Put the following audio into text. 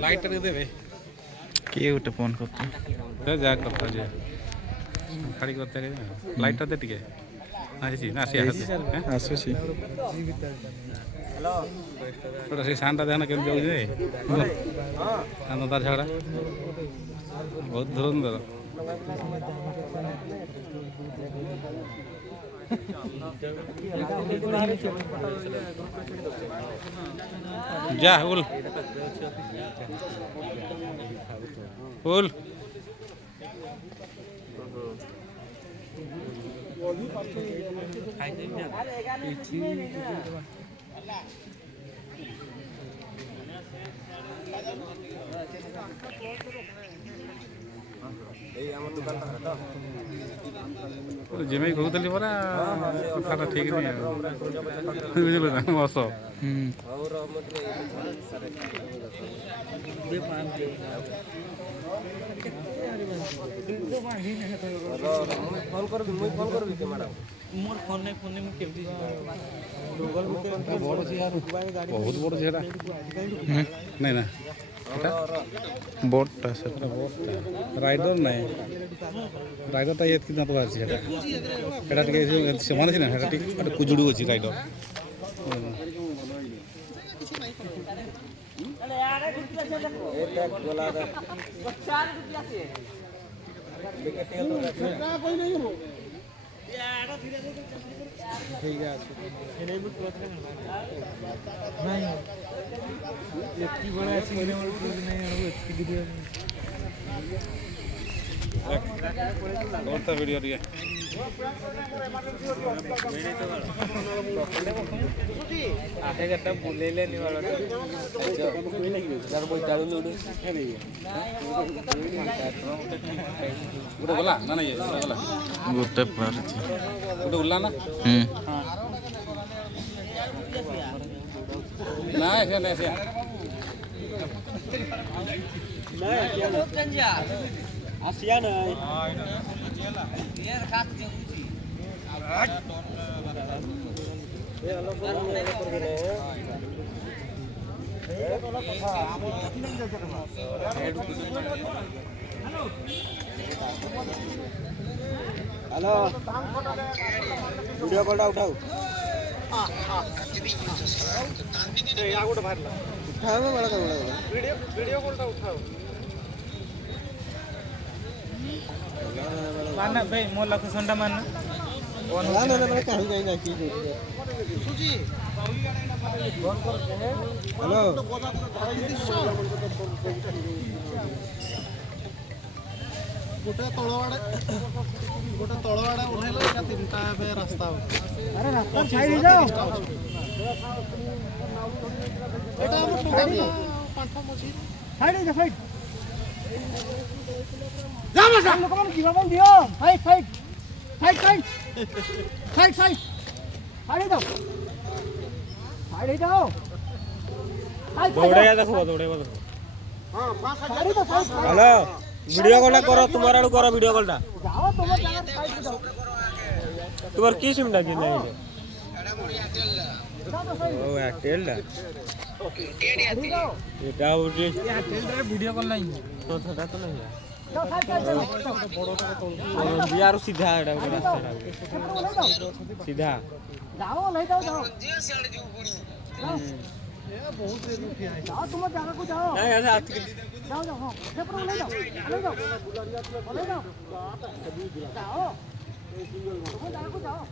light देवे किए गोटे फोन करते जा करता जे खाड़ी करते लाइट दे टिके आसी ना आसुची थोड़ा से शांता देखना केम जाऊ जे तार झगड़ा बहुत धुरंधर जा उल उल जिम्मे कहूली परा कथा ठीक नहीं बुझल ना बस फोन कर मैडम मोर फोन नहीं केमती बहुत बड़ झेड़ा नहीं ना बोटटा से राइडर नहीं राइडरटा ये कितना तो बाहर झेड़ा एटा टिके समान छै ना एटा टिके कुजुडू अछि राइडर ठीक है एतकी बड़ा सिग्नल नहीं है एतकी वीडियो और तो वीडियो रे आधे घंटा बोले लेने वाला यार कोई चालू नहीं गोटे गला ना ये गला गोटे पार गोटे उल्ला ना ना ऐसे ना ऐसे आसिया नहीं यार खास हेलो वीडियो कॉल उठाओ उठाओ बड़ा वीडियो कॉल उठाओ मानना भाई मोर लोकेशन टा मानना ना ना ना कहीं नहीं ना की सुजी हेलो गोटे तळवाडा ओल्हेला एका तीनटा बे रास्ता अरे रास्ता साइड जाओ एटा हम टोका पांचो मछी साइड जा साइड जा बस लोक मन किबा बल दियो side side side side side side side जाओ साइड जाओ दौड़े देखो दौड़े हां पांच साइड तो साइड हेलो वीडियो कॉल करो तुम्हारा करो वीडियो कॉल जाओ तुम जगह साइड जाओ तुम्हार की सिम डाल दिया ओ एयरटेल दा এটা ওটি এয়ারটেল রে ভিডিও কল নাই তো সেটা তো নাই जाओ साइड जाओ बिहार सीधा এটা रास्ता सीधा जाओ ले जाओ जाओ ए बहुत देर रुकिया है जाओ तुम जगह को जाओ नहीं ऐसे हाथ जाओ जाओ हां से पर ले जाओ ले जाओ जाओ तुम जगह को जाओ